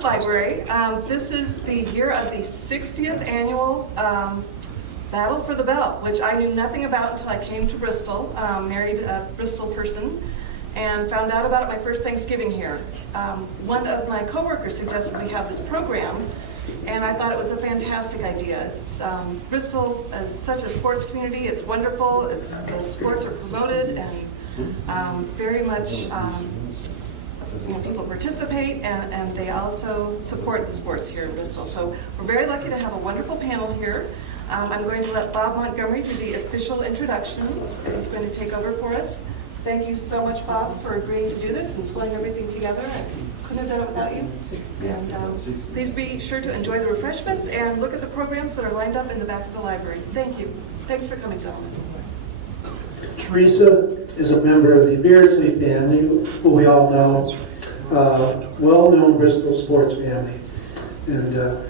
Thomas Library. This is the year of the 60th annual Battle for the Bell, which I knew nothing about until I came to Bristol, married a Bristol person, and found out about it my first Thanksgiving here. One of my coworkers suggested we have this program, and I thought it was a fantastic idea. It's, Bristol is such a sports community. It's wonderful. The sports are promoted and very much people participate, and they also support the sports here in Bristol. So we're very lucky to have a wonderful panel here. I'm going to let Bob Montgomery do the official introductions, and he's going to take over for us. Thank you so much, Bob, for agreeing to do this and pulling everything together. I couldn't have done it without you. And please be sure to enjoy the refreshments and look at the programs that are lined up in the back of the library. Thank you. Thanks for coming, gentlemen. Teresa is a member of the Beardsley family, who we all know, well-known Bristol sports family. And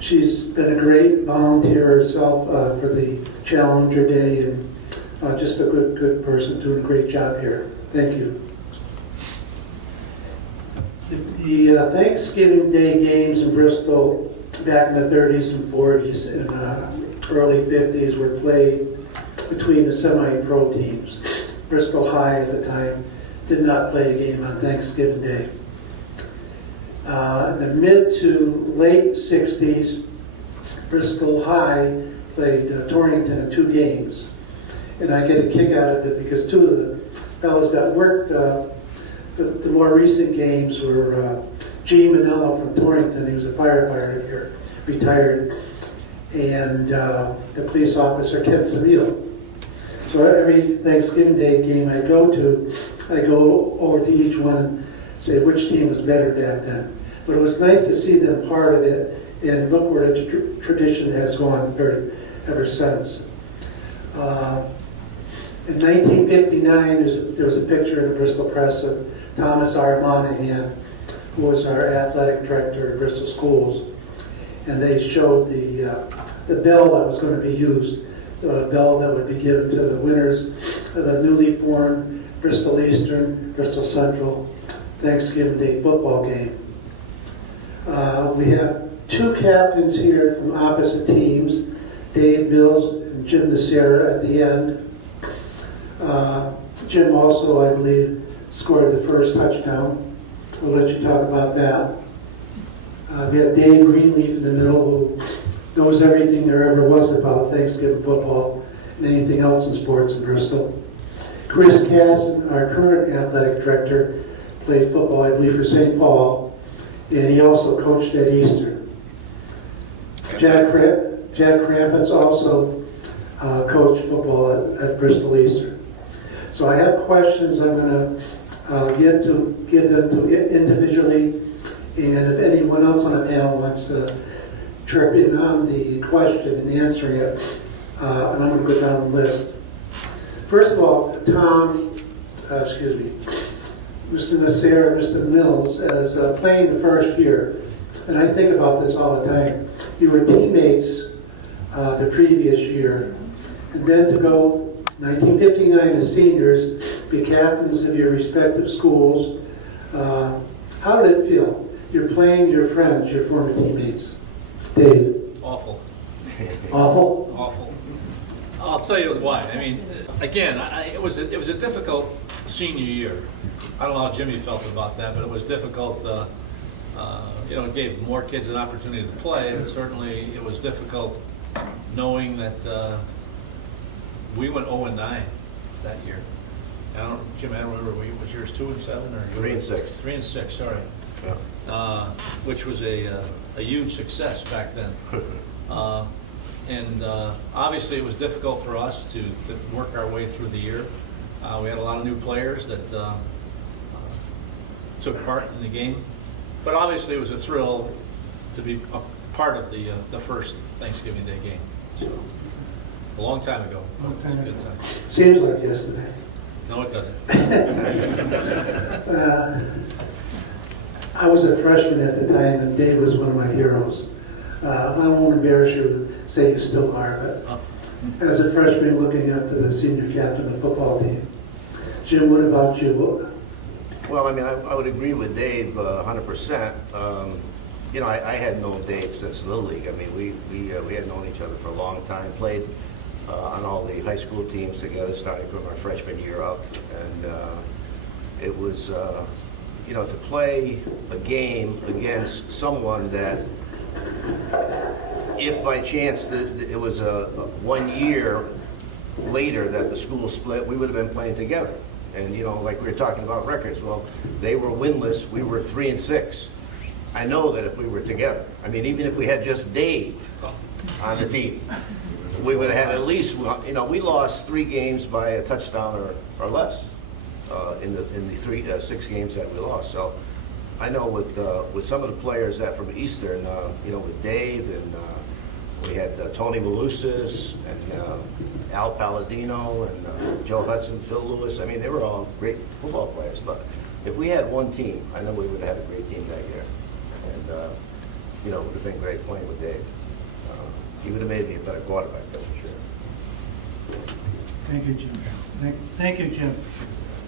she's been a great volunteer herself for the Challenger Day, and just a good person doing a great job here. Thank you. The Thanksgiving Day games in Bristol back in the 30s and 40s and early 50s were played between the semi-pro teams. Bristol High at the time did not play a game on Thanksgiving Day. In the mid to late 60s, Bristol High played Torrington in 2 games. And I get a kick out of it because 2 of the fellows that worked the more recent games were G. Manello from Torrington. He was a firefighter here, retired, and the police officer Ken Seville. So every Thanksgiving Day game I go over to each one and say which team was better back then. But it was nice to see them part of it, and look where the tradition has gone ever since. In 1959, there was a picture in the Bristol Press of Thomas R. Monahan, who was our athletic director at Bristol Schools, and they showed the bell that was going to be used, the bell that would be given to the winners of the newly formed Bristol Eastern, Bristol Central Thanksgiving Day football game. We have 2 captains here from opposite teams, Dave Mills and Jim Nocera at the end. Jim also, I believe, scored the first touchdown. We'll let you talk about that. We have Dave Greenleaf in the middle, who knows everything there ever was about Thanksgiving football and anything else in sports in Bristol. Chris Cassin, our current athletic director, played football, I believe, for St. Paul, and he also coached at Eastern. Jack Krampitz also coached football at Bristol Eastern. So I have questions I'm going to give them to individually, and if anyone else on the panel wants to chirp in on the question and answering it, and I'm going to go down the list. First of all, Mr. Nocera, Mr. Mills, as playing the first year, and I think about this all the time, you were teammates the previous year, and then to go 1959 as seniors, be captains of your respective schools. How did it feel? You're playing your friends, your former teammates. Dave? Awful. Awful? Awful. I'll tell you why. I mean, again, it was a difficult senior year. I don't know how Jimmy felt about that, but it was difficult. It gave more kids an opportunity to play, and certainly it was difficult knowing that we went 0-9 that year. Jim, I don't remember, was yours 2-7 or 3-6? 3-6, sorry. Yeah. Which was a huge success back then. And obviously it was difficult for us to work our way through the year. We had a lot of new players that took part in the game. But obviously it was a thrill to be a part of the first Thanksgiving Day game. So, a long time ago. It was a good time. Seems like yesterday. No, it doesn't. I was a freshman at the time, and Dave was one of my heroes. I won't embarrass you to say you still are, but as a freshman looking up to the senior captain of the football team. Jim, what about you? Well, I mean, I would agree with Dave 100%. you know, I had known Dave since Little League. I mean, we had known each other for a long time, played on all the high school teams together, starting from our freshman year up. And it was, you know, to play a game against someone that, if by chance it was a 1 year later that the school split, we would have been playing together. And, you know, like we were talking about records, well, they were winless, we were 3-6. I know that if we were together, I mean, even if we had just Dave on the team, we would have had at least, you know, we lost 3 games by a touchdown or less in the 6 games that we lost. So I know with some of the players that from Eastern, you know, with Dave and we had Tony Malusis and Al Palladino and Joe Hudson, Phil Lewis. I mean, they were all great football players. But if we had one team, I know we would have had a great team that year. And, you know, it would have been great playing with Dave. He would have made me a better quarterback, that's for sure. Thank you, Jim. Thank you, Jim.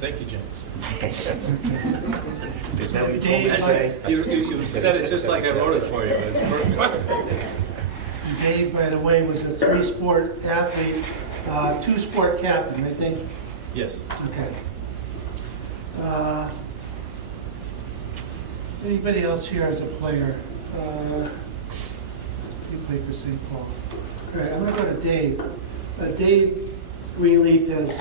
Thank you, Jim. Is that what you told me Dave, to say? You said it just like I wrote it for you. It's perfect. Dave, by the way, was a 3-sport athlete, 2-sport captain, I think. Yes. Okay. Anybody else here as a player? You played for St. Paul. All right, I'm going to go to Dave. Dave Greenleaf has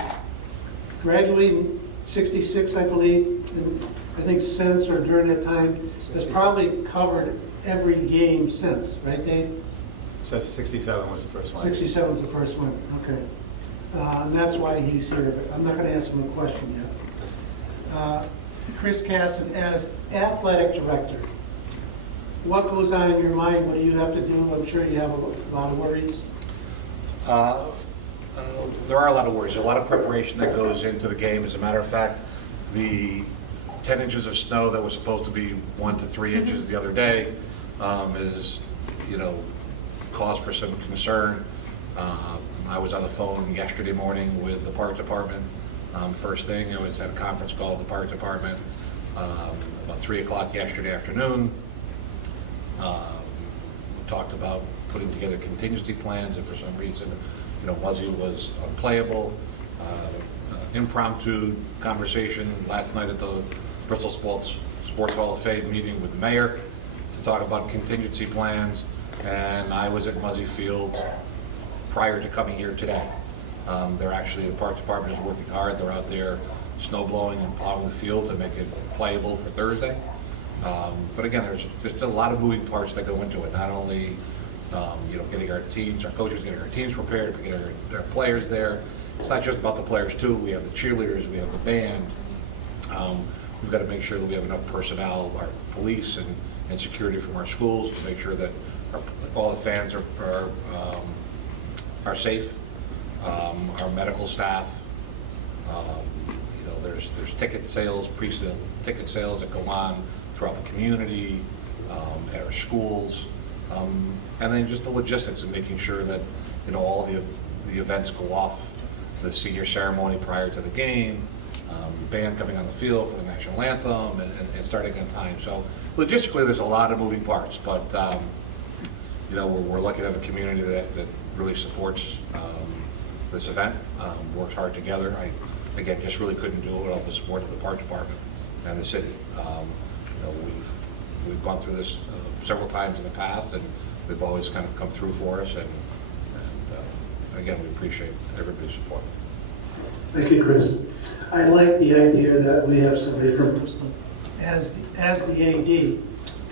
graduated in '66, I believe, and I think since or during that time has probably covered every game since, right, Dave? So 67 was the first one. 67 was the first one, okay. And that's why he's here, but I'm not going to ask him a question yet. Chris Cassin, as athletic director, what goes on in your mind? What do you have to do? I'm sure you have a lot of worries. There are a lot of worries, a lot of preparation that goes into the game. As a matter of fact, the 10 inches of snow that was supposed to be 1 to 3 inches the other day is, you know, cause for some concern. I was on the phone yesterday morning with the park department. First thing, I was at a conference call with the park department about 3 o'clock yesterday afternoon. We talked about putting together contingency plans, and for some reason, you know, Muzzy was unplayable. Impromptu conversation last night at the Bristol Sports Hall of Fame meeting with the mayor to talk about contingency plans, and I was at Muzzy Field prior to coming here today. They're actually, the park department is working hard. They're out there snow blowing and plowing the field to make it playable for Thursday. But again, there's just a lot of moving parts that go into it. Not only you know, getting our teams, our coaches getting our teams prepared, but getting our players there. It's not just about the players too. We have the cheerleaders, we have the band. We've got to make sure that we have enough personnel, our police and security from our schools, to make sure that all the fans are safe. Our medical staff. You know, there's ticket sales, pre-sale ticket sales that go on throughout the community, at our schools, and then just the logistics of making sure that, you know, all the events go off, the senior ceremony prior to the game, the band coming on the field for the national anthem, and starting on time. So logistically, there's a lot of moving parts, but you know, we're lucky to have a community that really supports this event, works hard together. I, again, just really couldn't do it without the support of the park department and the city. You know, we've gone through this several times in the past, and they've always kind of come through for us, and again, we appreciate everybody's support. Thank you, Chris. I like the idea that we have somebody from Bristol as the AD.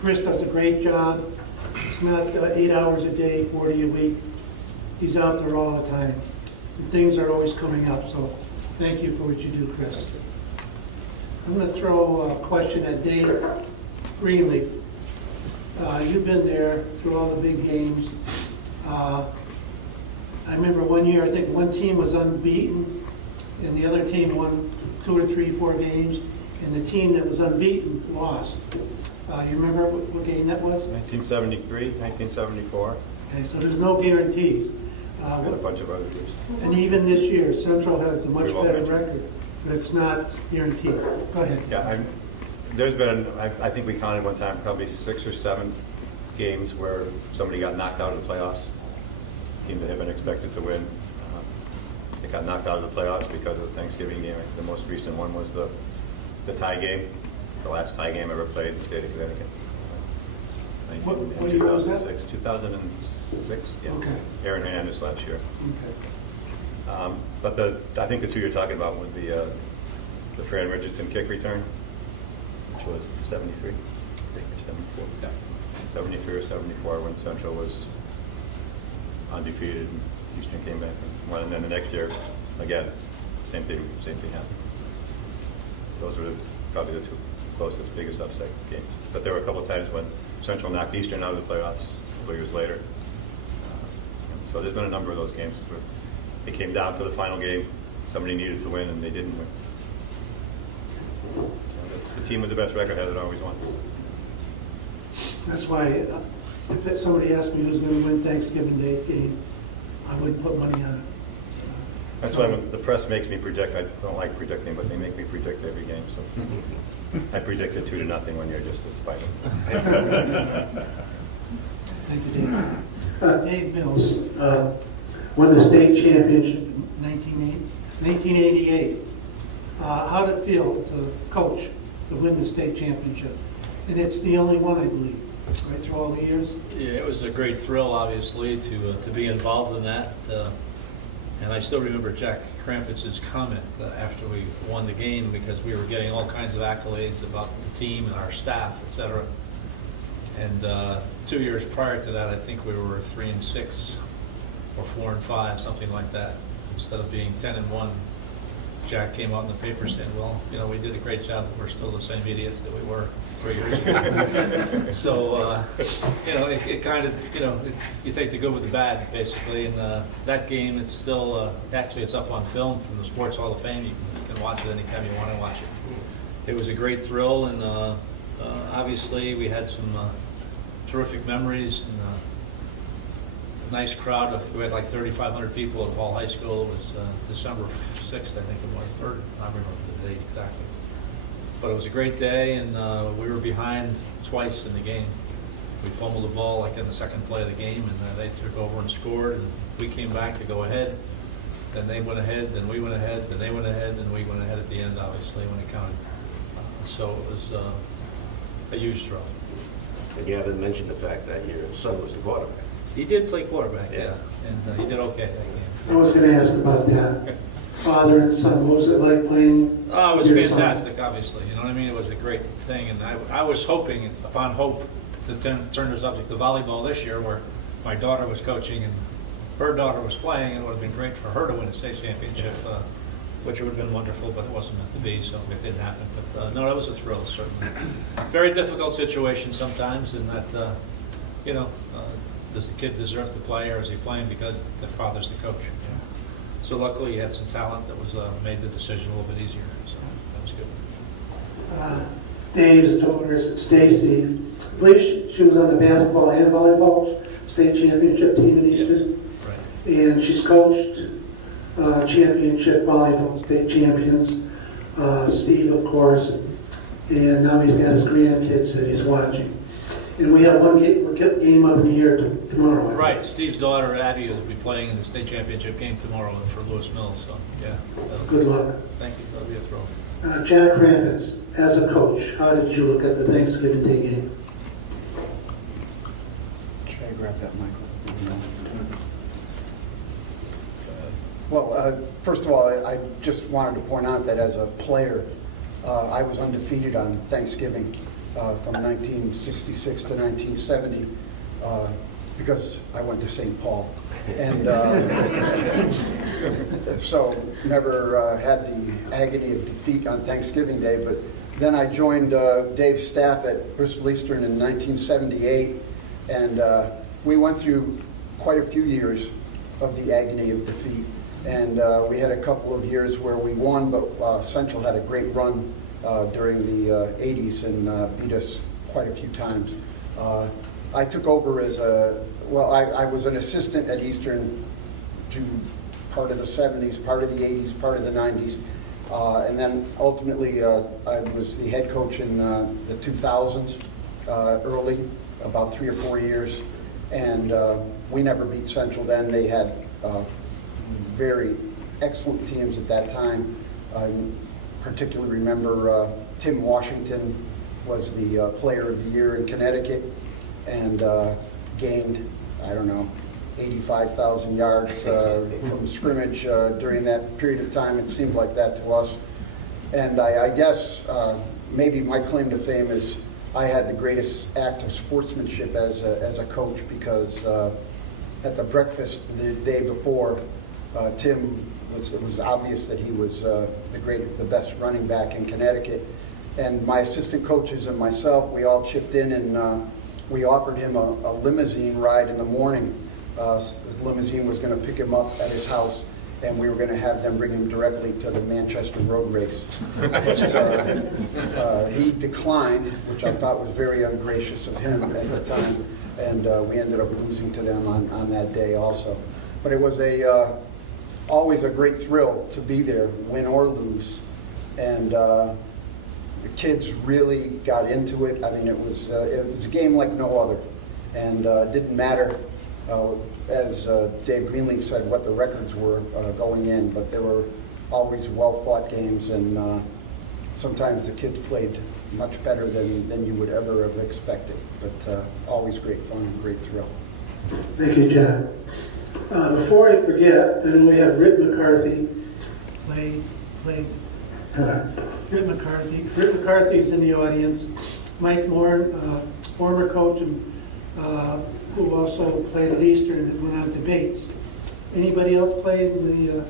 Chris does a great job. It's not 8 hours a day, 40 a week. He's out there all the time. And things are always coming up, so thank you for what you do, Chris. I'm going to throw a question at Dave Greenleaf. You've been there through all the big games. I remember one year, I think one team was unbeaten, and the other team won 2 or 3, 4 games, and the team that was unbeaten lost. You remember what game that was? 1973, 1974, Okay, so there's no guarantees. and a bunch of other teams. And even this year, Central has a much We've all better mentioned. record, but it's not guaranteed. Go ahead. Yeah, there's been, I think we counted one time, probably 6 or 7 games where somebody got knocked out of the playoffs, teams that had been expected to win. They got knocked out of the playoffs because of the Thanksgiving game. The most recent one was the tie game, the last tie game ever played in the state of Connecticut. What year was that? 2006, yeah. Okay. Aaron Hernandez last year. Okay. But I think the two you're talking about would be the Fran Richardson kick return, which was 73, I think, or 74. Yeah. 73 or 74 when Central was undefeated and Eastern came back and won. And then the next year, again, same thing happened. Those were probably the two closest, biggest upset games. But there were a couple of times when Central knocked Eastern out of the playoffs a couple years later. So there's been a number of those games where it came down to the final game. Somebody needed to win and they didn't win. So the team with the best record hasn't always won. That's why if somebody asked me who's going to win Thanksgiving Day game, I wouldn't put money on it. That's why the press makes me predict. I don't like predicting, but they make me predict every game. So I predicted 2-0 one year just to spite them. Thank you, Dave. Dave Mills won the state championship in 1988. How did it feel as a coach to win the state championship? And it's the only one, I believe, right through all the years? Yeah, it was a great thrill, obviously, to be involved in that. And I still remember Jack Krampitz's comment after we won the game, because we were getting all kinds of accolades about the team and our staff, et cetera. And 2 years prior to that, I think we were 3-6 or 4-5, something like that. Instead of being 10-1, Jack came out in the paper saying, well, we did a great job, but we're still the same idiots that we were 3 years ago. So, it kind of, you take the good with the bad, basically. And that game, it's still, actually, it's up on film from the Sports Hall of Fame. You can watch it anytime you want to watch it. It was a great thrill, and obviously, we had some terrific memories, and a nice crowd. I think we had like 3,500 people at Hall High School. It was December 6th, I think it was, 3rd. I don't remember the date exactly. But it was a great day, and we were behind twice in the game. We fumbled the ball like in the second play of the game, and they took over and scored, and we came back to go ahead. Then they went ahead, then we went ahead, then they went ahead, and we went ahead at the end, obviously, when it counted. So it was a huge thrill. And you haven't mentioned the fact that your son was the quarterback. He did play quarterback, Yeah. and he did okay that game. I was going to ask about that. Father and son, what was it like playing? Oh, it was with your son? fantastic, obviously. You know what I mean? It was a great thing, and I was hoping, upon hope, to turn the subject to volleyball this year, where my daughter was coaching and her daughter was playing, and it would have been great for her to win a state championship, which would have been wonderful, but it wasn't meant to be, so it didn't happen. But no, that was a thrill, certainly. Very difficult situation sometimes, in that, does the kid deserve to play, or is he playing because the father's the coach? So luckily, he had some talent that was made the decision a little bit easier. So that was good. Dave's daughter, Stacy, I believe she was on the basketball and volleyball state championship team in Eastern. Right. And she's coached championship volleyball state champions. Steve, of course. And now he's got his grandkids that he's watching. And we have one game up in the year tomorrow. Right. Steve's daughter, Abby, will be playing in the state championship game tomorrow for Lewis Mills. So, yeah. Good luck. Thank you. That'll be a thrill. Jack Krampitz, as a coach, how did you look at the Thanksgiving Day game? Should I grab that mic? Well, first of all, I just wanted to point out that as a player, I was undefeated on Thanksgiving from 1966 to 1970 because I went to St. Paul. And so never had the agony of defeat on Thanksgiving Day. But then I joined Dave's staff at Bristol Eastern in 1978, and we went through quite a few years of the agony of defeat. And we had a couple of years where we won, but Central had a great run during the 80s and beat us quite a few times. I took over as I was an assistant at Eastern to part of the 70s, part of the 80s, part of the 90s. And then ultimately I was the head coach in the 2000s early. about 3 or 4 years, and we never beat Central then. They had very excellent teams at that time. I particularly remember Tim Washington was the player of the year in Connecticut, and gained, I don't know, 85,000 yards from scrimmage during that period of time. It seemed like that to us. And I guess maybe my claim to fame is I had the greatest act of sportsmanship as a coach, because at the breakfast the day before, Tim, it was obvious that he was the best running back in Connecticut. And my assistant coaches and myself, we all chipped in, and we offered him a limousine ride in the morning. The limousine was going to pick him up at his house, and we were going to have them bring him directly to the Manchester road race. He declined, which I thought was very ungracious of him at the time, and we ended up losing to them on that day also. But it was always a great thrill to be there, win or lose, and the kids really got into it. I mean, it was a game like no other, and it didn't matter, as Dave Greenleaf said, what the records were going in, but there were always well-fought games, and sometimes the kids played much better than you would ever have expected, but always great fun and great thrill. Thank you, John. Before I forget, then we have Rip McCarthy. Rip McCarthy. Rip McCarthy's in the audience. Mike Moore, former coach, who also played at Eastern and went on debates. Anybody else play in the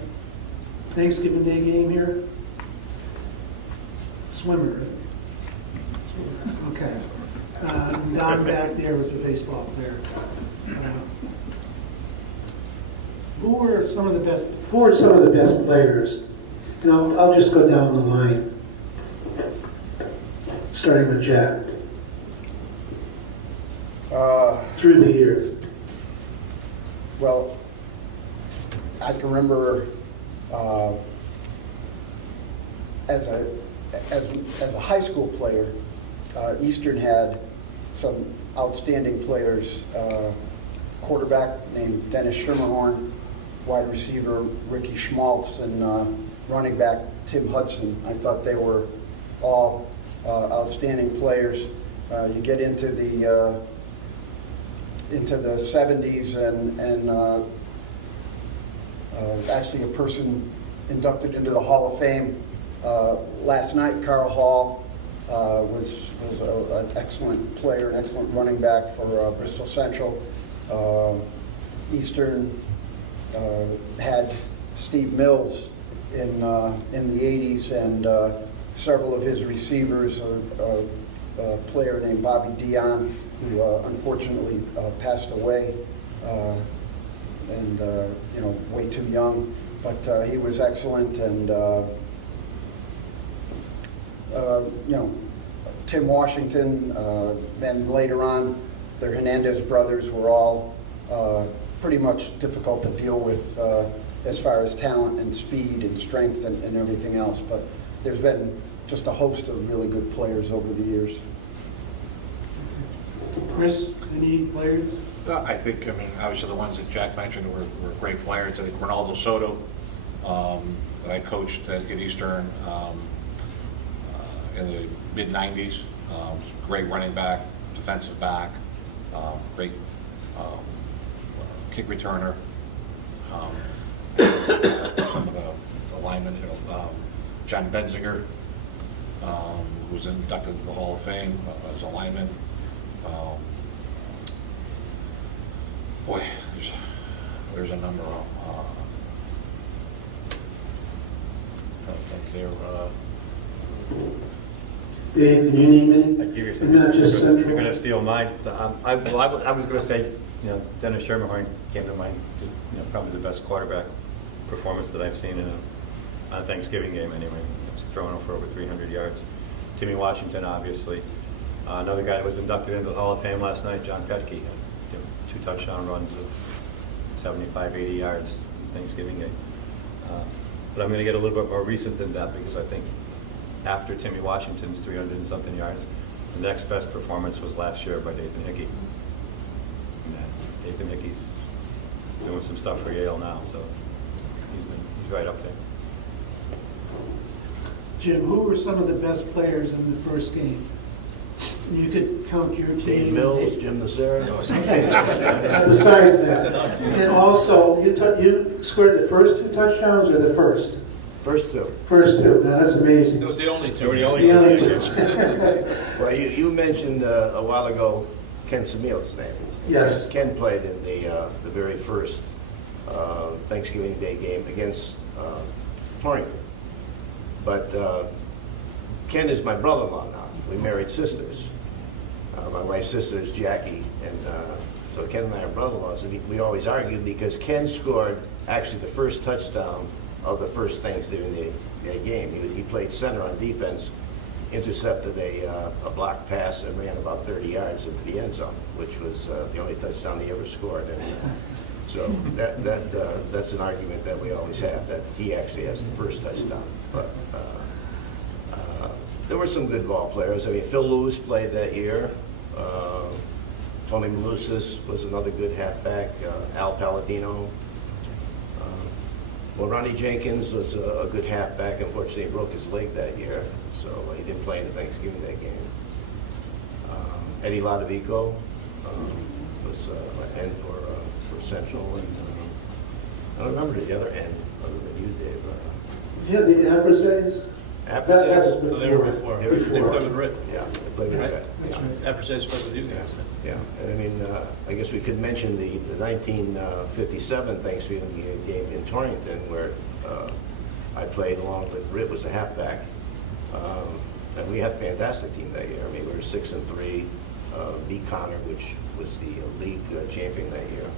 Thanksgiving Day game here? Swimmer, right? Okay. Down back there was a baseball player. Who are some of the best players? And I'll just go down the line, starting with Jack. Through the years. Well, I can remember as a high school player, Eastern had some outstanding players. Quarterback named Dennis Schermerhorn, wide receiver Ricky Schmaltz, and running back Tim Hudson. I thought they were all outstanding players. You get into the 70s, and actually a person inducted into the Hall of Fame last night. Carl Hall was an excellent player, an excellent running back for Bristol Central. Eastern had Steve Mills in the 80s, and several of his receivers, a player named Bobby Dion, who unfortunately passed away, and way too young, but he was excellent. And Tim Washington, then later on, the Hernandez brothers were all pretty much difficult to deal with as far as talent and speed and strength and everything else. But there's been just a host of really good players over the years. Chris, any players? I mean, obviously the ones that Jack mentioned were great players. I think Ronaldo Soto, that I coached at Eastern in the mid-90s, great running back, defensive back, great kick returner. Some of the linemen, John Benzinger, who was inducted into the Hall of Fame as a lineman. Boy, there's a number of I think they're Dave, can you name any? I give you And some. not just You're Central. going to steal mine. I was going to say, Dennis Schermerhorn came to mind. Probably the best quarterback performance that I've seen in a Thanksgiving game. Anyway, throwing for over 300 yards. Timmy Washington, obviously. Another guy that was inducted into the Hall of Fame last night, John Petke, had 2 touchdown runs of 75, 80 yards in Thanksgiving game. But I'm going to get a little bit more recent than that, because I think after Timmy Washington's 300 and something yards, The next best performance was last year by Nathan Hickey. And Nathan Hickey's doing some stuff for Yale now, so he's right up there. Jim, who were some of the best players in the first game? You could count your team. Dave Mills, Jim Nocera. Besides that, and also, you scored the first 2 touchdowns or the first? First two. First 2, now that's amazing. It was the only two. They were the The only two. two. Well, you mentioned a while ago Ken Samil's name. Yes. Ken played in the very first Thanksgiving Day game against Torrington. But Ken is my brother-in-law now. We married sisters. My wife's sister is Jackie, and so Ken and I are brother-in-laws. And we always argued because Ken scored actually the first touchdown of the first Thanksgiving Day game. He played center on defense, intercepted a block pass, and ran about 30 yards into the end zone, which was the only touchdown he ever scored. And so that's an argument that we always have, that he actually has the first touchdown. But there were some good ball players. I mean, Phil Lewis played that year. Tony Malusis was another good halfback. Al Palladino. Well, Ronnie Jenkins was a good halfback. Unfortunately, he broke his leg that year, so he didn't play in the Thanksgiving Day game. Eddie Lodovico was end for Central, and I don't remember the other end other than you, Dave. Yeah, the Abrasays? That was No, they were before. They were They played with Rick. Yeah, they played with Right? Red. That's Yeah. right. Appersays played with you guys. Yeah, and I mean, I guess we could mention the 1957 Thanksgiving game in Torrington, where I played along with Britt was a halfback, and we had a fantastic team that year. I mean, we were 6-3, beat Connor, which was the league champion that year,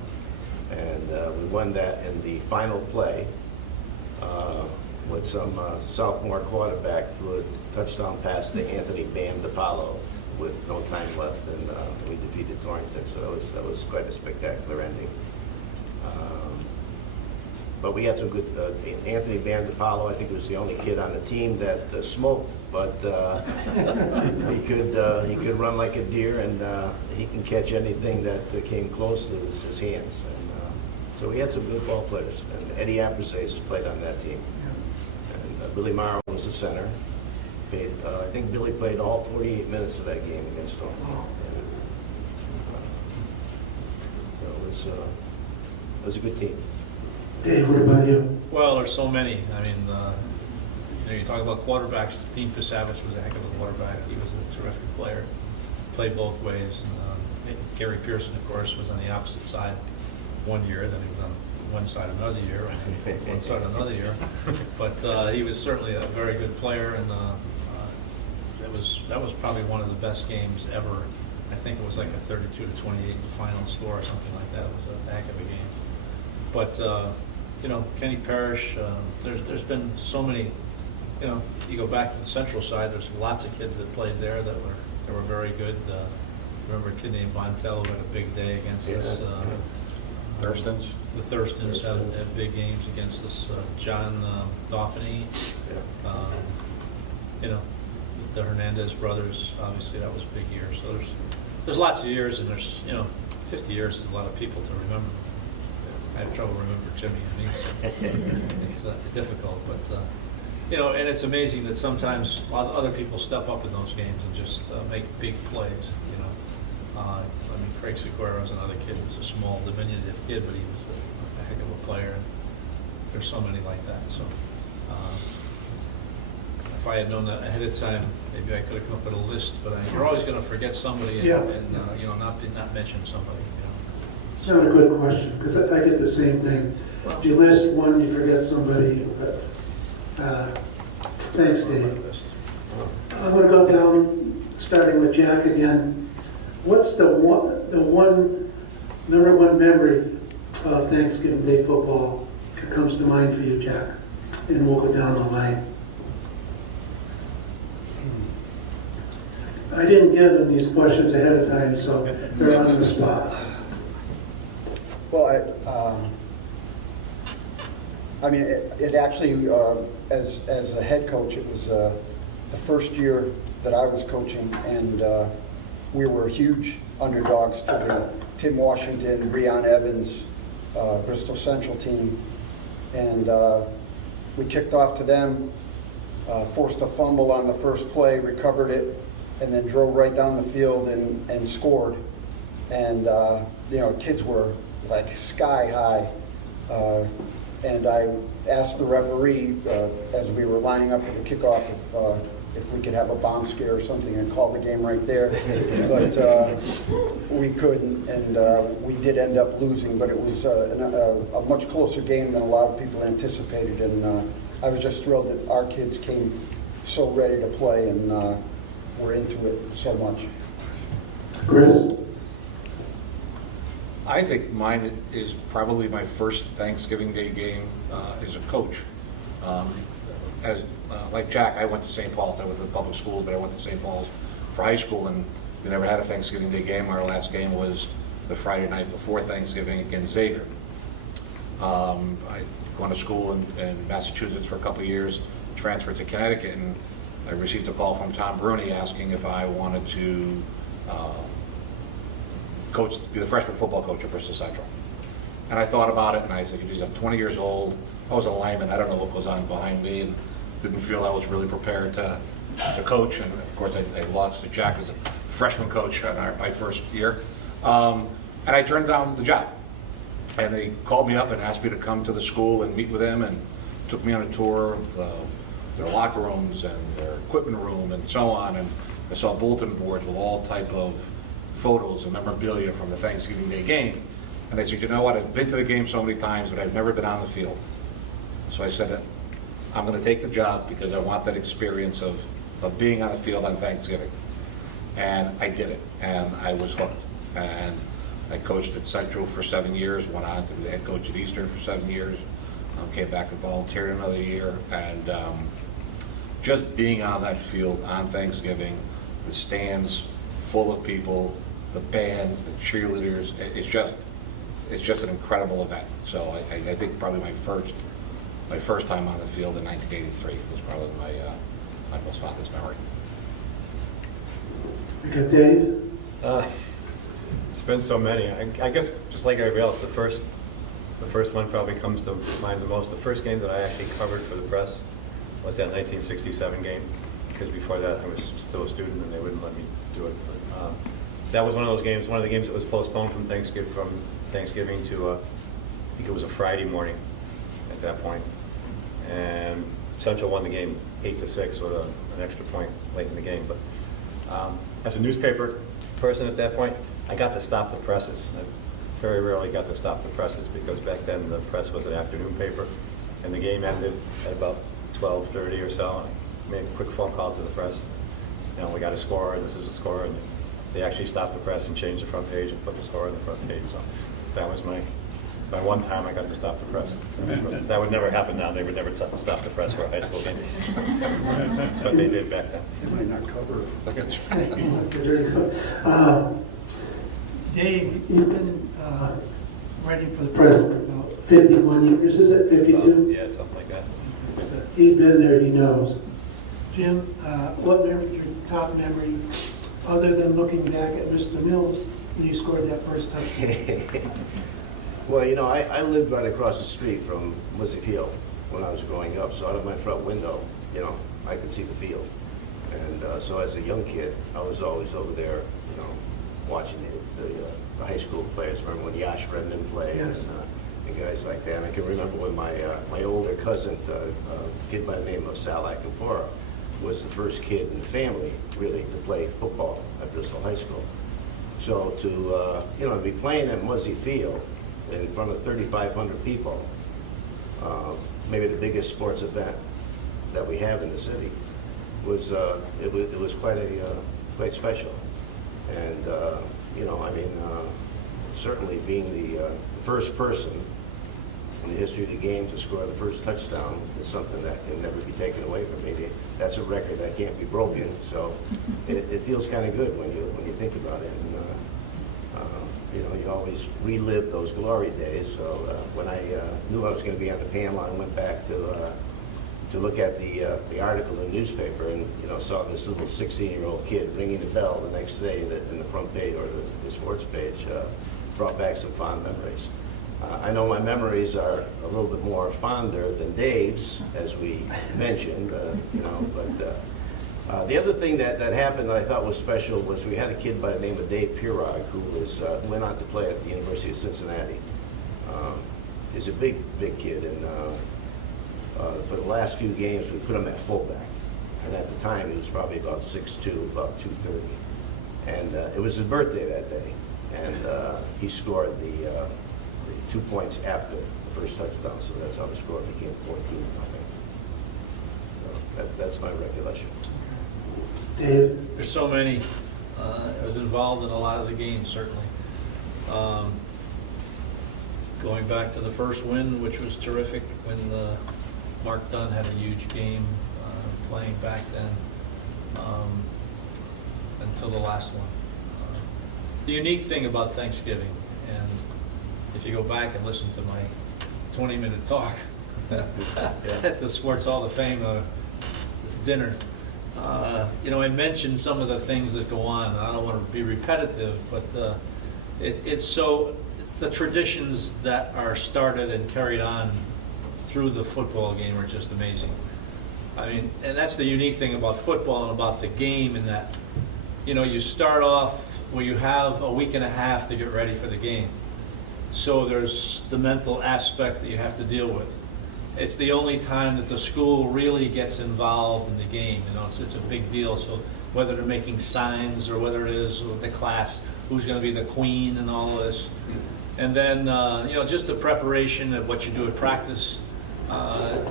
and we won that in the final play with some sophomore quarterback threw a touchdown pass to Anthony Bam DiPaolo with no time left, and we defeated Torrington. So that was quite a spectacular ending. But we had some good. Anthony Bam DiPaolo, I think, was the only kid on the team that smoked, but he could run like a deer, and he can catch anything that came close to his hands. And so we had some good ball players. And Eddie Appersays played on that team. And Billy Morrow was the center. I think Billy played all 48 minutes of that game against Torrington. So it was a good team. Dave, what about you? Well, there's so many. I mean, you talk about quarterbacks. Dean Pisavage was a heck of a quarterback. He was a terrific player. Played both ways. And, Gary Pearson, of course, was on the opposite side one year. Then he was on one side another year, one side another year. But he was certainly a very good player, and that was probably one of the best games ever. I think it was like a 32-28 final score or something like that. It was a heck of a game. But Kenny Parrish, there's been so many. You go back to the Central side. There's lots of kids that played there that were very good. Remember a kid named Vontel who had a big day against us. Thurstons? The Thurstons had big games against us. John Dauphiny. The Hernandez brothers. Obviously, that was a big year. So there's lots of years, and there's 50 years is a lot of people to remember. I have trouble remembering Jimmy. I mean, it's difficult, but and it's amazing that sometimes a lot of other people step up in those games and just make big plays. I mean, Craig Sequeira was another kid. He was a small, diminutive kid, but he was a heck of a player. And there's so many like that. So if I had known that ahead of time, maybe I could have come up with a list. But you're always going to forget somebody, and not mention somebody. It's not a good question, because I get the same thing. If you list one, you forget somebody. But, thanks, Dave. I'm going to go down, starting with Jack again. What's the number one memory of Thanksgiving Day football that comes to mind for you, Jack? And we'll go down the line. I didn't give them these questions ahead of time, so they're on the spot. Well, I mean, it actually, as a head coach, it was the first year that I was coaching, and we were huge underdogs to the Tim Washington, Breon Evans, Bristol Central team. And we kicked off to them, forced a fumble on the first play, recovered it, and then drove right down the field and scored. And, you know, kids were like sky high. And I asked the referee, as we were lining up for the kickoff, if we could have a bomb scare or something and call the game right there. But we couldn't, and we did end up losing, but it was a much closer game than a lot of people anticipated. And I was just thrilled that our kids came so ready to play and were into it so much. Chris? I think mine is probably my first Thanksgiving Day game as a coach. Like Jack, I went to St. Paul's. I went to the public schools, but I went to St. Paul's for high school, and we never had a Thanksgiving Day game. Our last game was the Friday night before Thanksgiving against Xavier. I gone to school in Massachusetts for a couple of years, transferred to Connecticut, and I received a call from Tom Bruni asking if I wanted to be the freshman football coach at Bristol Central. And I thought about it, and I said, geez, I'm 20 years old. I was a lineman. I don't know what goes on behind me, and didn't feel I was really prepared to coach. And of course, I lost to Jack as a freshman coach on my first year. And I turned down the job. And they called me up and asked me to come to the school and meet with them, and took me on a tour of their locker rooms and their equipment room and so on. And I saw bulletin boards with all type of photos and memorabilia from the Thanksgiving Day game. And I said, you know what, I've been to the game so many times, but I've never been on the field. So I said, I'm going to take the job because I want that experience of being on the field on Thanksgiving. And I did it, and I was hooked. And I coached at Central for 7 years, went on to be the head coach at Eastern for 7 years, came back and volunteered another year. And just being on that field on Thanksgiving, the stands full of people, the bands, the cheerleaders, it's just an incredible event. So I think probably my first time on the field in 1983 was probably my most fondest memory. You got Dave? It's been so many. I guess just like everybody else, the first one probably comes to mind the most. The first game that I actually covered for the press was that 1967 game, because before that I was still a student and they wouldn't let me do it. But, that was one of those games, one of the games that was postponed from Thanksgiving to, I think it was a Friday morning at that point. And Central won the game 8-6 with an extra point late in the game. But as a newspaper person at that point, I got to stop the presses. I very rarely got to stop the presses because back then the press was an afternoon paper, and the game ended at about 12:30 or so. I made a quick phone call to the press. You know, we got a score, and this is the score, and they actually stopped the press and changed the front page and put the score on the front page. So that was my one time I got to stop the press. That would never happen now. They would never stop the press for a high school game. But they did back then. They might not cover it. Dave, you've been writing for the press for about 51 years, is it? 52? Yeah, something like that. So he's been there, he knows. Jim, what memory, your top memory, other than looking back at Mr. Mills when you scored that first touchdown? Well, you know, I lived right across the street from Lizzie Field when I was growing up, so out of my front window, you know, I could see the field. And so as a young kid, I was always over there, you know, watching the high school players. Remember when Yash Redmond played, Yes. and guys like that. And I can remember when my older cousin, a kid by the name of Sal Akampora, was the first kid in the family really to play football at Bristol High School. So to you know, be playing at Muzzy Field in front of 3,500 people, maybe the biggest sports event that we have in the city, was it was quite special. And you know, I mean, certainly being the first person in the history of the game to score the first touchdown is something that can never be taken away from me. That's a record that can't be broken. So it feels kind of good when you think about it. And, you know, you always relive those glory days. So when I knew I was going to be on the panel, I went back to to look at the article in the newspaper and, you know, saw this little 16-year-old kid ringing the bell the next day in the front page or the sports page, brought back some fond memories. I know my memories are a little bit more fonder than Dave's, as we mentioned, you know, but the other thing that happened that I thought was special was we had a kid by the name of Dave Pirog who went on to play at the University of Cincinnati. He's a big kid, and for the last few games we put him at fullback. And at the time he was probably about 6'2", about 230. And it was his birthday that day, and he scored the 2 points after the first touchdown, so that's how the score became 14-0. So that's my recollection. Dave? There's so many. I was involved in a lot of the games, certainly. Going back to the first win, which was terrific when Mark Dunn had a huge game playing back then, until the last one. The unique thing about Thanksgiving, and if you go back and listen to my 20-minute talk at the Sports Hall of Fame dinner, you know, I mentioned some of the things that go on. I don't want to be repetitive, but it's so, the traditions that are started and carried on through the football game are just amazing. I mean, and that's the unique thing about football and about the game, in that, you know, you start off where you have a week and a half to get ready for the game. So there's the mental aspect that you have to deal with. It's the only time that the school really gets involved in the game. You know, it's a big deal. So whether they're making signs or whether it is with the class, who's going to be the queen and all of this. And then, you know, just the preparation of what you do at practice.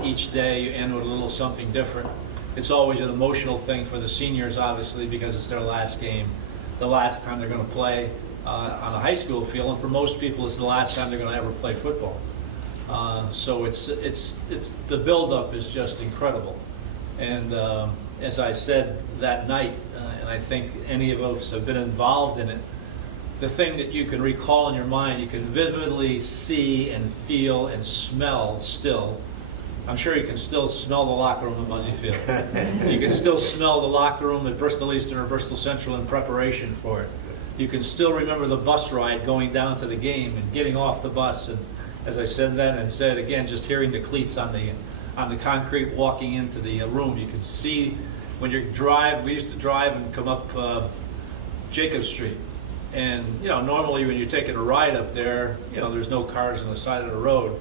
Each day you end with a little something different. It's always an emotional thing for the seniors, obviously, because it's their last game, the last time they're going to play on a high school field, and for most people, it's the last time they're going to ever play football. So it's the build-up is just incredible. And as I said that night, and I think any of us have been involved in it, the thing that you can recall in your mind, you can vividly see and feel and smell still. I'm sure you can still smell the locker room at Muzzy Field. You can still smell the locker room at Bristol Eastern or Bristol Central in preparation for it. You can still remember the bus ride going down to the game and getting off the bus, and as I said then and said again, just hearing the cleats on the concrete walking into the room. You can see when you drive. We used to drive and come up Jacob Street. And, you know, normally when you're taking a ride up there, you know, there's no cars on the side of the road.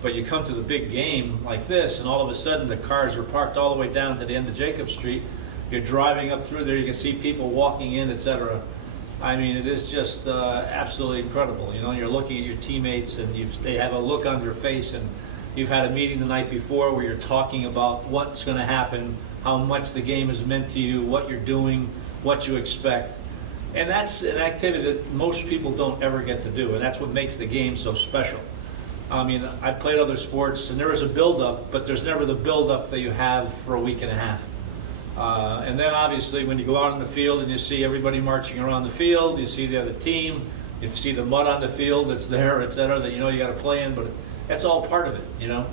But you come to the big game like this, and all of a sudden the cars are parked all the way down to the end of Jacob Street. You're driving up through there, you can see people walking in, etc. I mean, it is just absolutely incredible. You know, you're looking at your teammates, and they have a look on your face, and you've had a meeting the night before where you're talking about what's going to happen, how much the game has meant to you, what you're doing, what you expect. And that's an activity that most people don't ever get to do, and that's what makes the game so special. I mean, I played other sports, and there is a build-up, but there's never the build-up that you have for a week and a half. And then, obviously, when you go out on the field and you see everybody marching around the field, you see the other team, you see the mud on the field that's there, et cetera, that you know you got to play in, but that's all part of it, you know.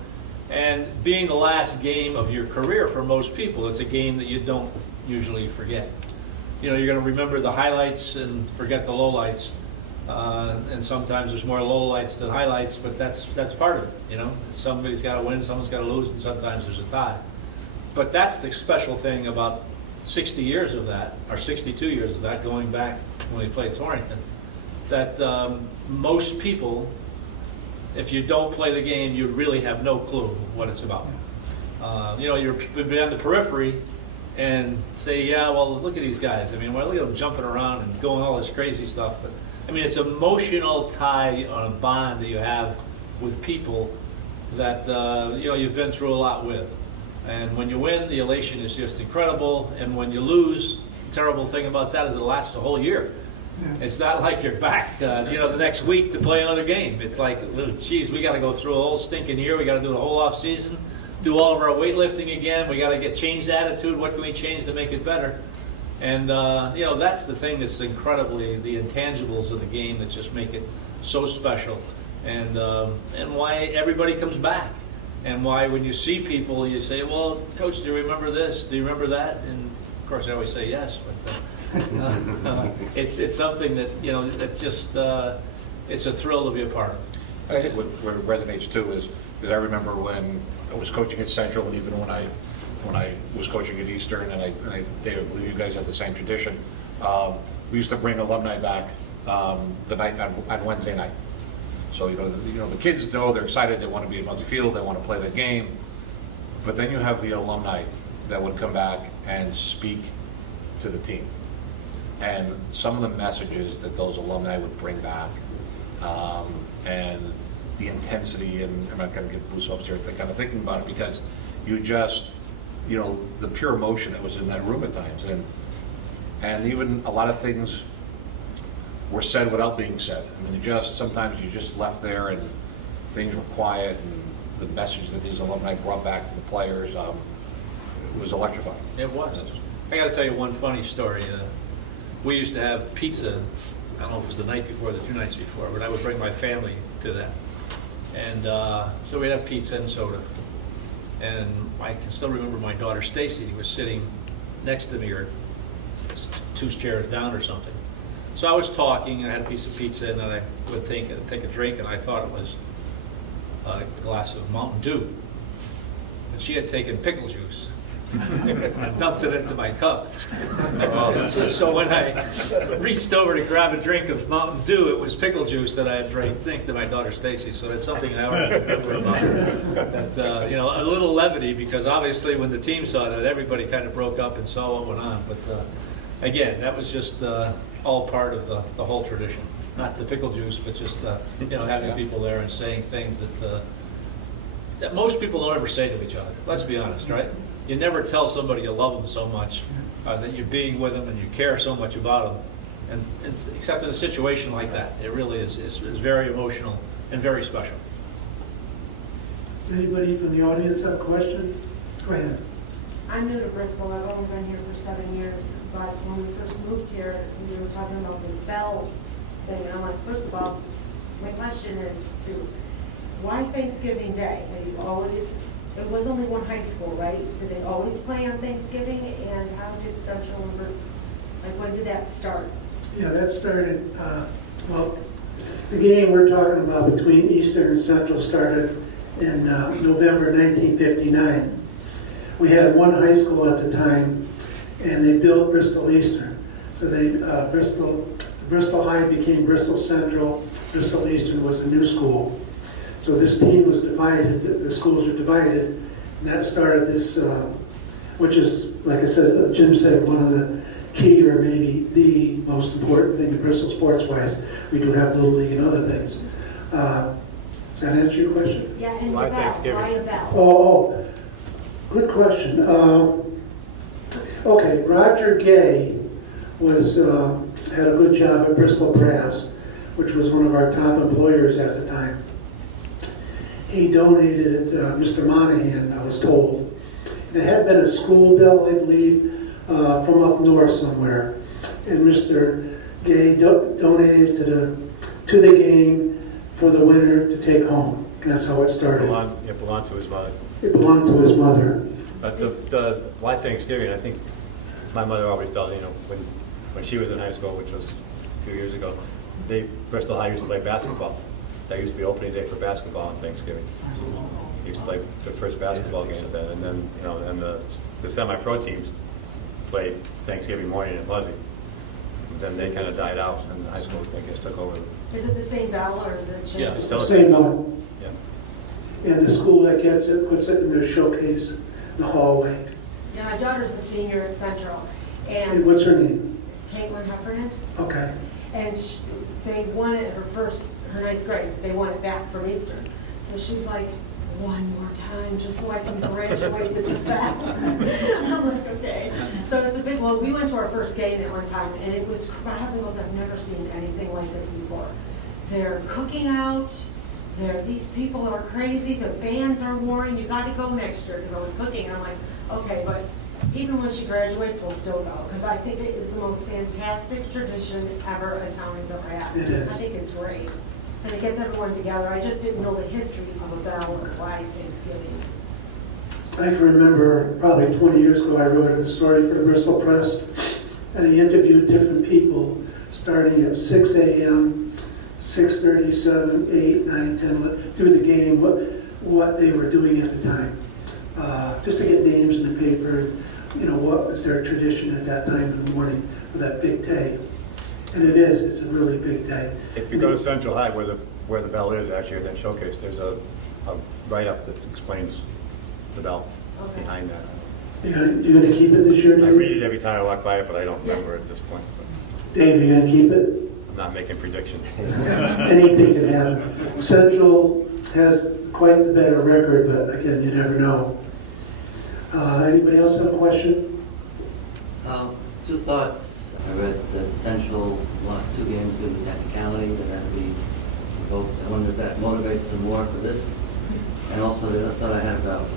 And being the last game of your career for most people, it's a game that you don't usually forget. You know, you're going to remember the highlights and forget the lowlights. And sometimes there's more lowlights than highlights, but that's part of it, you know. Somebody's got to win, someone's got to lose, and sometimes there's a tie. But that's the special thing about 60 years of that, or 62 years of that, going back when we played Torrington, that most people, if you don't play the game, you really have no clue what it's about. You know, you're on the periphery, and say, yeah, well, look at these guys. I mean, well, look at them jumping around and going all this crazy stuff. But I mean, it's emotional tie on a bond that you have with people that you know, you've been through a lot with. And when you win, the elation is just incredible. And when you lose, the terrible thing about that is it lasts the whole year. Yeah. It's not like you're back, you know, the next week to play another game. It's like, geez, we got to go through a whole stinking year. We got to do the whole off season. Do all of our weightlifting again. We got to get changed attitude. What can we change to make it better? And you know, that's the thing that's incredibly the intangibles of the game that just make it so special, and why everybody comes back. and why when you see people, you say, well, Coach, do you remember this? Do you remember that? And of course, I always say yes, but it's something that, you know, that just, it's a thrill to be a part of. I think what resonates too is I remember when I was coaching at Central, and even when I was coaching at Eastern, and David, I believe you guys had the same tradition. We used to bring alumni back the night on Wednesday night. So you know the kids know, they're excited, they want to be at multi-field, they want to play the game. But then you have the alumni that would come back and speak to the team, and some of the messages that those alumni would bring back, and the intensity, and I'm not going to get goosebumps here kind of thinking about it, because you just, you know, the pure emotion that was in that room at times, and even a lot of things were said without being said. I mean, sometimes you just left there and things were quiet, and the message that these alumni brought back to the players, it was electrifying. It was. I got to tell you one funny story. We used to have pizza, I don't know if it was the night before, the 2 nights before, but I would bring my family to that. And so we'd have pizza and soda. And I can still remember my daughter Stacy was sitting next to me, or 2 chairs down or something. So I was talking, and I had a piece of pizza, and then I would take a drink, and I thought it was a glass of Mountain Dew. And she had taken pickle juice and dumped it into my cup. So when I reached over to grab a drink of Mountain Dew, it was pickle juice that I had drank, thanks to my daughter Stacy. So that's something I always remember about that. You know, a little levity, because obviously when the team saw that, everybody kind of broke up and saw what went on. But again, that was just all part of the whole tradition. Not the pickle juice, but just you know, having people there and saying things that most people don't ever say to each other. Let's be honest, right? You never tell somebody you love them so much, that you're being with them and you care so much about them, and except in a situation like that, it really is very emotional and very special. Does anybody from the audience have a question? Go ahead. I'm new to Bristol. I've only been here for 7 years, but when we first moved here, we were talking about this bell thing, and I'm like, first of all, my question is why Thanksgiving Day? Have you always, it was only one high school, right? Did they always play on Thanksgiving? And how did Central, like, when did that start? Yeah, that started, well, the game we're talking about between Eastern and Central started in November 1959. We had one high school at the time, and they built Bristol Eastern. So Bristol High became Bristol Central. Bristol Eastern was a new school. So this team was divided, the schools were divided, and that started this, which is, like I said, Jim said, one of the key, or maybe the most important thing in Bristol sports-wise. We do have Little League and other things. Does that answer your question? Yeah, and Why the bell. Thanksgiving? Why a bell? Oh, good question. Okay, Roger Gay had a good job at BristolPress, which was one of our top employers at the time. He donated it to Mr. Monahan, I was told. It had been a school bell, I believe, from up north somewhere. And Mr. Gay donated to the game for the winner to take home. That's how it started. It belonged to his mother. It belonged to his mother. But why Thanksgiving? I think my mother always tells me, you know, when she was in high school, which was a few years ago, Bristol High used to play basketball. That used to be opening day for basketball on Thanksgiving. He used to play the first basketball games then, and then, you know, and the semi-pro teams played Thanksgiving morning in Muzzy. Then they kind of died out, and the high school, I guess, took over. Is it the same bell, or is it changed? Yeah, It's still Same one. Yeah. And the school that gets it puts it in their showcase in the hallway. Yeah, my daughter's a senior at Central, And and what's her name? Caitlin Heffernan, Okay. and they won it her 9th grade. They won it back from Eastern. So she's like, one more time, just so I can graduate with the back. I'm like, okay. So it's a big, well, we went to our first game at one time, and it was, my husband goes, I've never seen anything like this before. They're cooking out. These people are crazy. The bands are warring. You got to go next year, because I was cooking. And I'm like, okay, but even when she graduates, we'll still go, because I think it is the most fantastic tradition ever a town has ever had. It is. I think it's great. and it gets everyone together. I just didn't know the history of a bell or why Thanksgiving. I can remember probably 20 years ago, I wrote a story for the Bristol Press, and I interviewed different people starting at 6 a.m., 6:30, 7, 8, 9, 10, 11, through the game, what they were doing at the time. Just to get names in the paper, you know, what was their tradition at that time in the morning for that big day. And it's a really big day. If you go to Central High, where the bell is actually at that showcase, there's a write-up that explains the bell Okay. behind that. You're gonna keep it this year, I Dave? read it every time I walk by it, but I don't remember at this point. Dave, you're gonna keep it? I'm not making predictions. Anything can happen. Central has quite the better record, but again, you never know. Anybody else have a question? Two thoughts. I read that Central lost 2 games due to technicality, I wonder if that motivates them more for this. And also, the other thought I had about was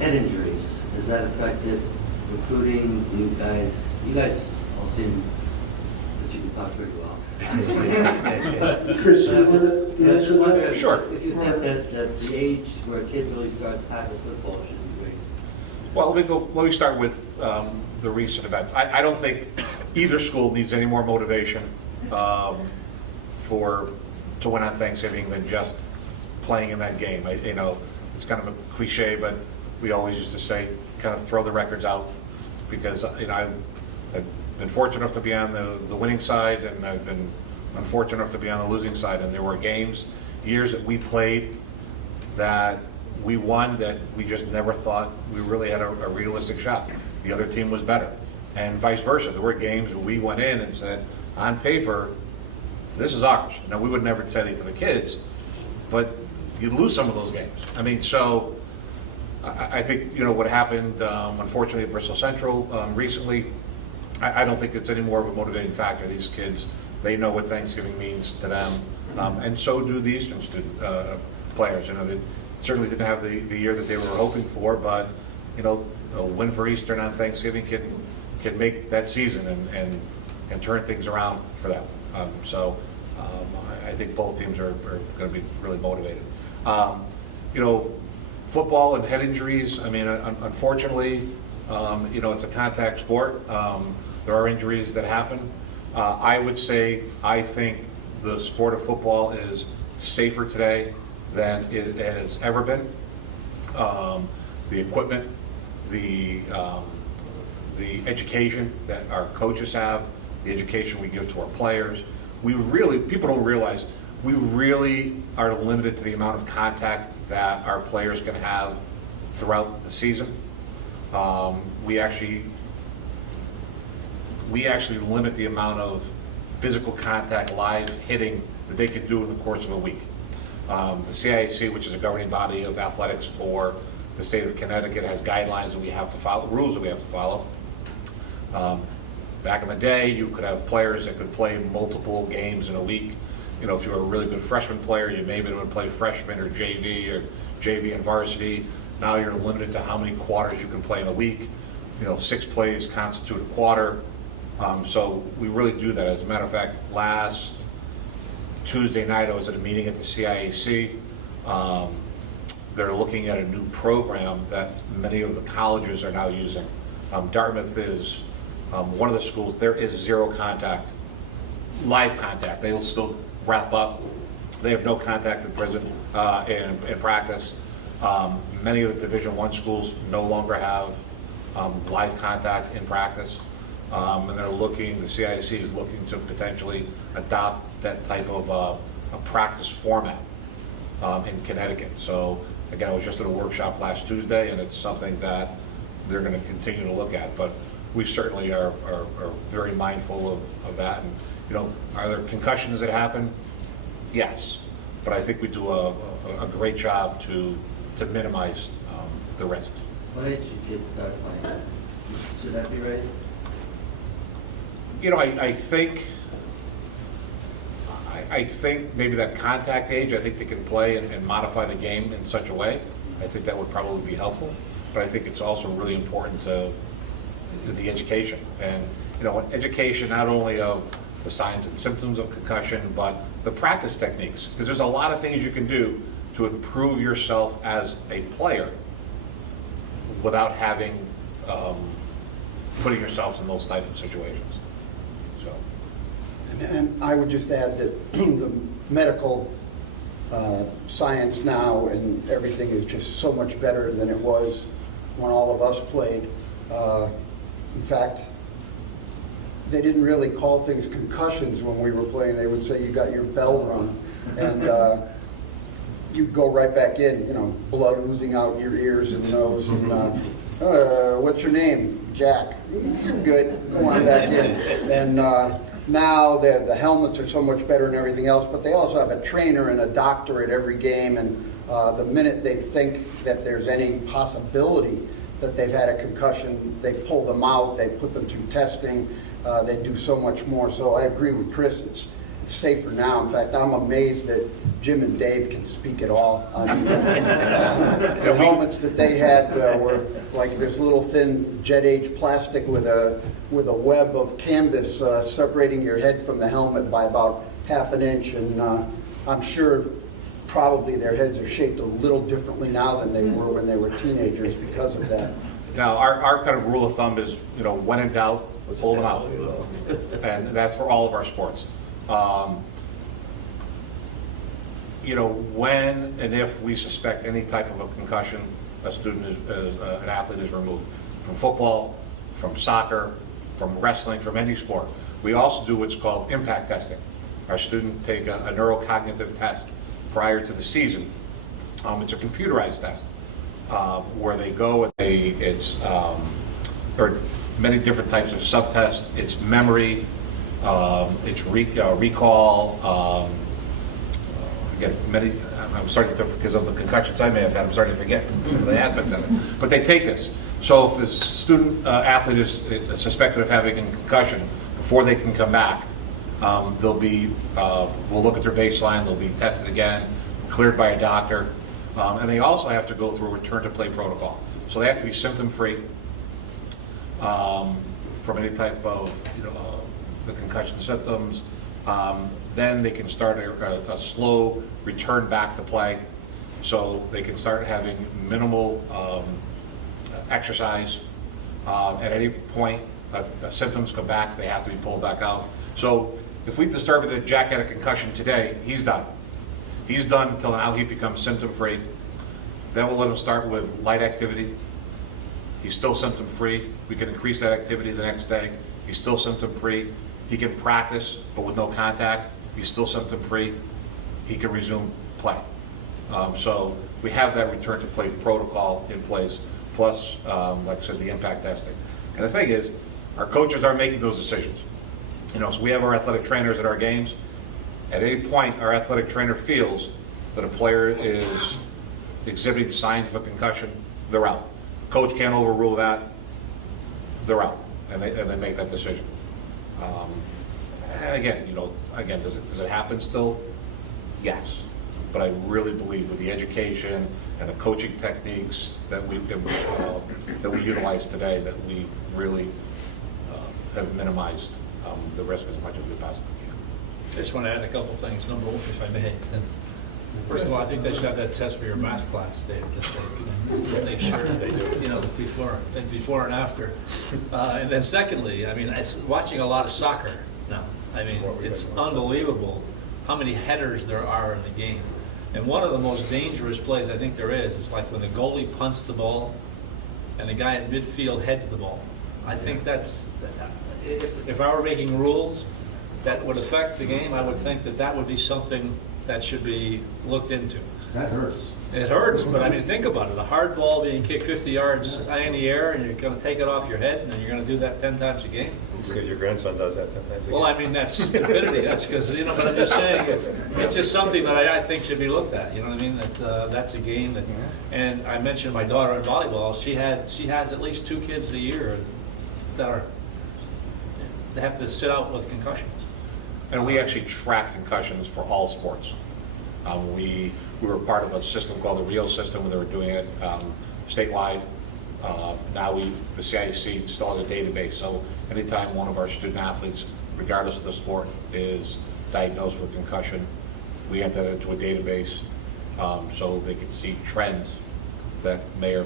head injuries. Has that affected recruiting? You guys all seem that you can talk pretty well. Chris, you want to answer that? Sure. If you think that the age where kids really start to tackle football should be raised. Well, let me start with the recent events. I don't think either school needs any more motivation to win on Thanksgiving than just playing in that game. It's kind of a cliche, but we always used to say, kind of throw the records out, because I've been fortunate enough to be on the winning side, and I've been unfortunate enough to be on the losing side. And there were years that we played that we won that we just never thought we really had a realistic shot. The other team was better, and vice versa. There were games where we went in and said, on paper, this is ours. Now, we would never say that to the kids, but you'd lose some of those games. So I think, what happened, unfortunately, at Bristol Central recently, I don't think it's any more of a motivating factor. These kids, they know what Thanksgiving means to them, and so do the Eastern players. They certainly didn't have the year that they were hoping for, but a win for Eastern on Thanksgiving can make that season and turn things around for them. I think both teams are going to be really motivated. Football and head injuries, unfortunately, it's a contact sport. There are injuries that happen. I would say I think the sport of football is safer today than it has ever been. The equipment, the education that our coaches have, the education we give to our players. People don't realize, we really are limited to the amount of contact that our players can have throughout the season. We actually limit the amount of physical contact, live hitting, that they can do in the course of a week. The CIAC, which is a governing body of athletics for the state of Connecticut, has guidelines that we have to follow, rules that we have to follow. Back in the day, you could have players that could play multiple games in a week. If you were a really good freshman player, you maybe would play freshman or JV and varsity. Now you're limited to how many quarters you can play in a week. 6 plays constitute a quarter. So we really do that. As a matter of fact, last Tuesday night I was at a meeting at the CIAC. They're looking at a new program that many of the colleges are now using. Dartmouth is one of the schools. There is zero contact, live contact. They will still wrap up. They have no contact in prison in practice. Many of the Division I schools no longer have live contact in practice. And they're the CIAC is looking to potentially adopt that type of a practice format in Connecticut. So again, I was just at a workshop last Tuesday, and it's something that they're going to continue to look at. But we certainly are very mindful of that. And are there concussions that happen? Yes, but I think we do a great job to minimize the risks. What age should kids start playing? Should that be raised? I think maybe that contact age, I think they can play and modify the game in such a way. I think that would probably be helpful. But I think it's also really important to the education. And education not only of the signs and symptoms of concussion, but the practice techniques, because there's a lot of things you can do to improve yourself as a player without having, putting yourself in those type of situations. So, And I would just add that the medical science now and everything is just so much better than it was when all of us played. In fact, they didn't really call things concussions when we were playing. They would say you got your bell rung, and you'd go right back in, you know, blood oozing out your ears and nose, and what's your name? Jack. You're good. Go on back in. And now the helmets are so much better and everything else, but they also have a trainer and a doctor at every game, and the minute they think that there's any possibility that they've had a concussion, they pull them out, they put them through testing, they do so much more. So I agree with Chris, it's safer now. In fact, I'm amazed that Jim and Dave can speak at all. I mean, the helmets that they had were like this little thin jet age plastic with a web of canvas separating your head from the helmet by about ½ an inch, and I'm sure probably their heads are shaped a little differently now than they were when they were teenagers because of that. now, our kind of rule of thumb is, you know, when in doubt, hold them out. And that's for all of our sports. You know, when and if we suspect any type of a concussion, a student an athlete is removed from football, from soccer, from wrestling, from any sport. We also do what's called impact testing. Our students take a neurocognitive test prior to the season. It's a computerized test where they go and there are many different types of subtests. It's memory, it's recall. Again, I'm starting to, because of the concussions I may have had, I'm starting to forget some of the aspects of it. But they take this. So if the student athlete is suspected of having a concussion, before they can come back, we'll look at their baseline, they'll be tested again, cleared by a doctor, and they also have to go through a return to play protocol. So they have to be symptom-free from any type of, the concussion symptoms. Then they can start a slow return back to play. So they can start having minimal exercise. At any point, symptoms come back, they have to be pulled back out. So if we discover that Jack had a concussion today, he's done. He's done until now he becomes symptom-free. Then we'll let him start with light activity. He's still symptom-free. We can increase that activity the next day. He's still symptom-free. He can practice, but with no contact. He's still symptom-free. He can resume play. So we have that return to play protocol in place, plus, like I said, the impact testing. And the thing is, our coaches are making those decisions. So we have our athletic trainers at our games. At any point, our athletic trainer feels that a player is exhibiting signs of a concussion, they're out. Coach can't overrule that, they're out, and they make that decision. And again, does it happen still? Yes, but I really believe with the education and the coaching techniques that we utilize today, that we really have minimized the risk as much as we possibly can. I just want to add a couple things. Number one, if I may. First of all, I think they should have that test for your math class, Dave, just so you can make sure they do, before and after. And then secondly, watching a lot of soccer now. It's unbelievable how many headers there are in the game. And one of the most dangerous plays I think there is like when the goalie punts the ball and the guy at midfield heads the ball. I think that's, if I were making rules that would affect the game, I would think that would be something that should be looked into. That hurts. It hurts, but think about it. A hard ball being kicked 50 yards high in the air, and you're going to take it off your head, and then you're going to do that 10 times a game. Because your grandson does that 10 times a game. Well, that's stupidity. That's because, but I'm just saying, it's just something that I think should be looked at. You know what I mean? That's a game that, and I mentioned my daughter in volleyball. She has at least 2 kids a year that they have to sit out with concussions. And we actually track concussions for all sports. We were part of a system called the Rio system where they were doing it statewide. Now the CIC still has a database, so anytime one of our student athletes regardless of the sport, is diagnosed with concussion. We enter that into a database so they can see trends that may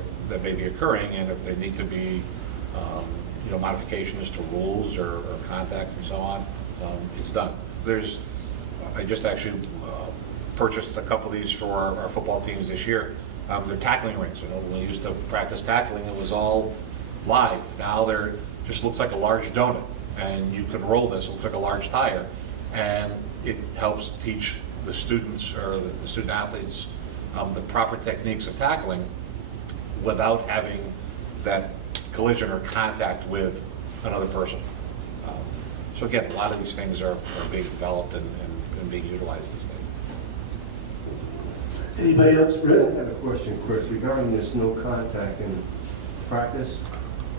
be occurring, and if there need to be modifications to rules or contact and so on, it's done. I just actually purchased a couple of these for our football teams this year. They're tackling rings. When we used to practice tackling, it was all live. Now they're just looks like a large donut, and you can roll this. It looks like a large tire, and it helps teach the students or the student athletes the proper techniques of tackling without having that collision or contact with another person. So again, a lot of these things are being developed and being utilized these days. Anybody else? I Rick? have a question, Chris, regarding this no contact in practice.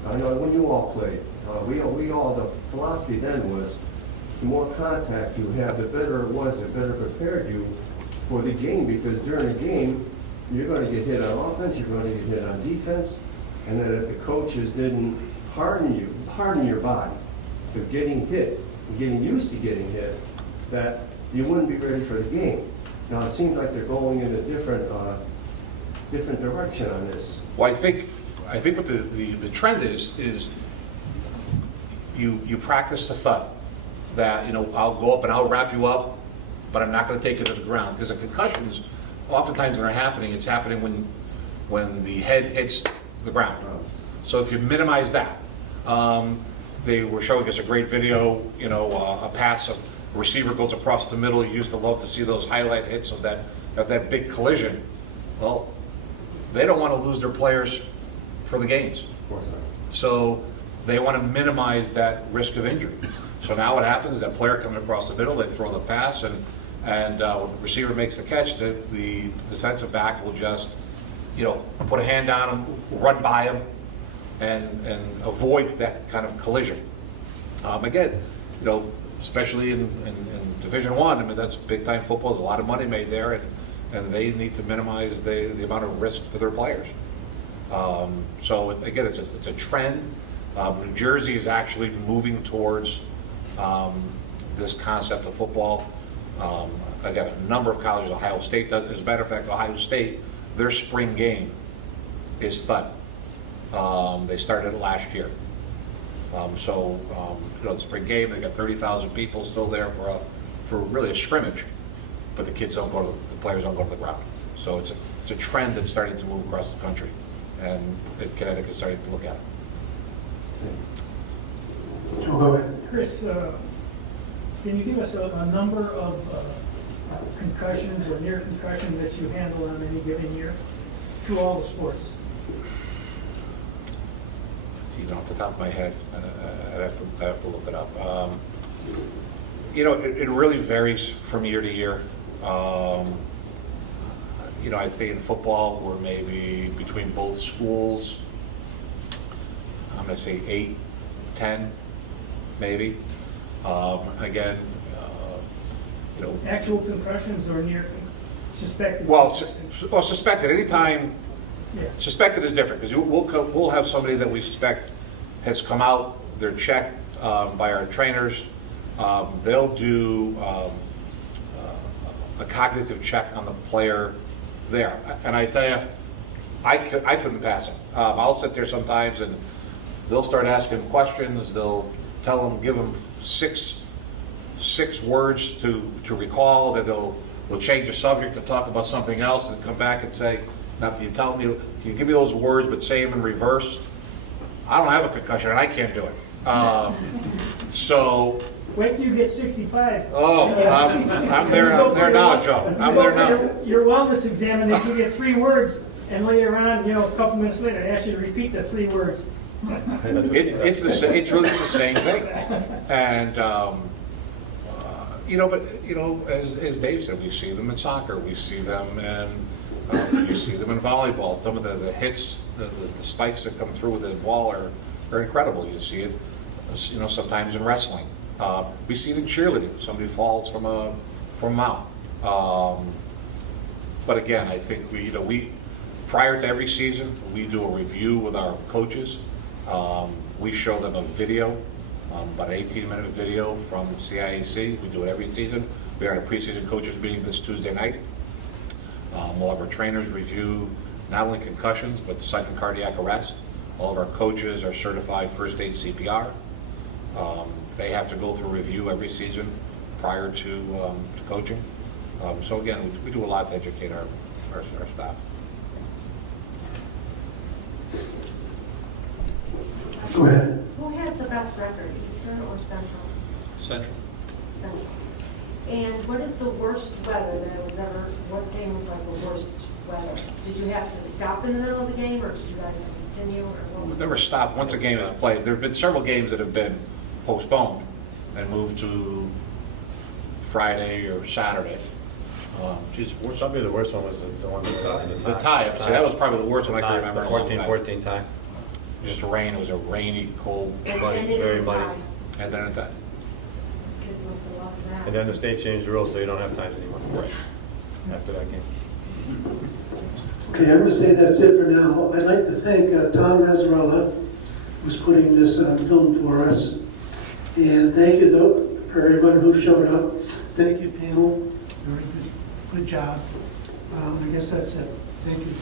I know when you all played, the philosophy then was the more contact you have, the better it was, the better prepared you for the game, because during a game, you're going to get hit on offense, you're going to get hit on defense, and then if the coaches didn't harden your body to getting hit, and getting used to getting hit, that you wouldn't be ready for the game. Now, it seems like they're going in a different direction on this. Well, I think what the trend is you practice the thud. That I'll go up and I'll wrap you up, but I'm not going to take you to the ground, because the concussions, oftentimes when they're happening, it's happening when the head hits the ground. So if you minimize that, they were showing us a great video. A pass, a receiver goes across the middle. You used to love to see those highlight hits of that big collision. Well, they don't want to lose their players for the games. Of course not. So they want to minimize that risk of injury. So now what happens, that player coming across the middle, they throw the pass, and when the receiver makes the catch, the defensive back will just, put a hand on him, run by him, and avoid that kind of collision. Again, especially in Division I, that's big time football. There's a lot of money made there, and they need to minimize the amount of risk to their players. So again, it's a trend. New Jersey is actually moving towards this concept of football. Again, a number of colleges, Ohio State does. As a matter of fact, Ohio State, their spring game is thud. They started it last year. The spring game, they got 30,000 people still there for really a scrimmage, but the players don't go to the ground. So it's a trend that's starting to move across the country, and Connecticut's starting to look at it. Joe, go ahead. Chris, can you give us a number of concussions or near concussions that you handle on any given year through all the sports? Off the top of my head, I'd have to look it up. It really varies from year to year. I think in football we're maybe between both schools, I'm going to say 8, 10, maybe. Again, Actual concussions or near suspected? Well, suspected. Anytime, Yeah. suspected is different, because we'll have somebody that we suspect has come out, they're checked by our trainers. They'll do a cognitive check on the player there. And I tell you, I couldn't pass it. I'll sit there sometimes and they'll start asking questions. They'll give them six words to recall. That they'll change the subject to talk about something else and come back and say, now can you give me those words but say them in reverse? I don't have a concussion and I can't do it. So. Wait till you get 65. Oh, I'm there now, Joe. I'm there now. Your wellness exam, and they give you 3 words, and later on, a couple minutes later, they ask you to repeat the 3 words. It's the same thing. And as Dave said, we see them in soccer, we see them in you see them in volleyball. Some of the hits, the spikes that come through with the ball are incredible. You see it, sometimes in wrestling. We see it in cheerleading. Somebody falls from a mount. But again, I think we prior to every season, we do a review with our coaches. We show them a video about an 18-minute video from the CIAC. We do it every season. We are at a preseason coaches meeting this Tuesday night. We'll have our trainers review not only concussions, but sudden cardiac arrest. All of our coaches are certified first aid CPR. They have to go through review every season prior to coaching. So again, we do a lot to educate our staff. Go ahead. Who has the best record, Eastern or Central? Central. Central. And what is the worst weather that was ever, what game was like the worst weather? Did you have to stop in the middle of the game, or did you guys have to continue, or what? We've never stopped once a game is played. There have been several games that have been postponed and moved to Friday or Saturday. Probably the worst one was the one The tie-up, see, that was probably the worst one I can remember in a long time. 14-14 tie. Just rain, it was a rainy, cold, Muddy, very muddy. and then These kids must have loved that. And then the state changed the rules, so you don't have ties anymore. Right. After that game. Okay, I'm going to say that's it for now. I'd like to thank Tom Mazzarella, who's putting this on film for us. And thank you, though, for everyone who showed up. Thank you, panel. Very good job. I guess that's it. Thank you.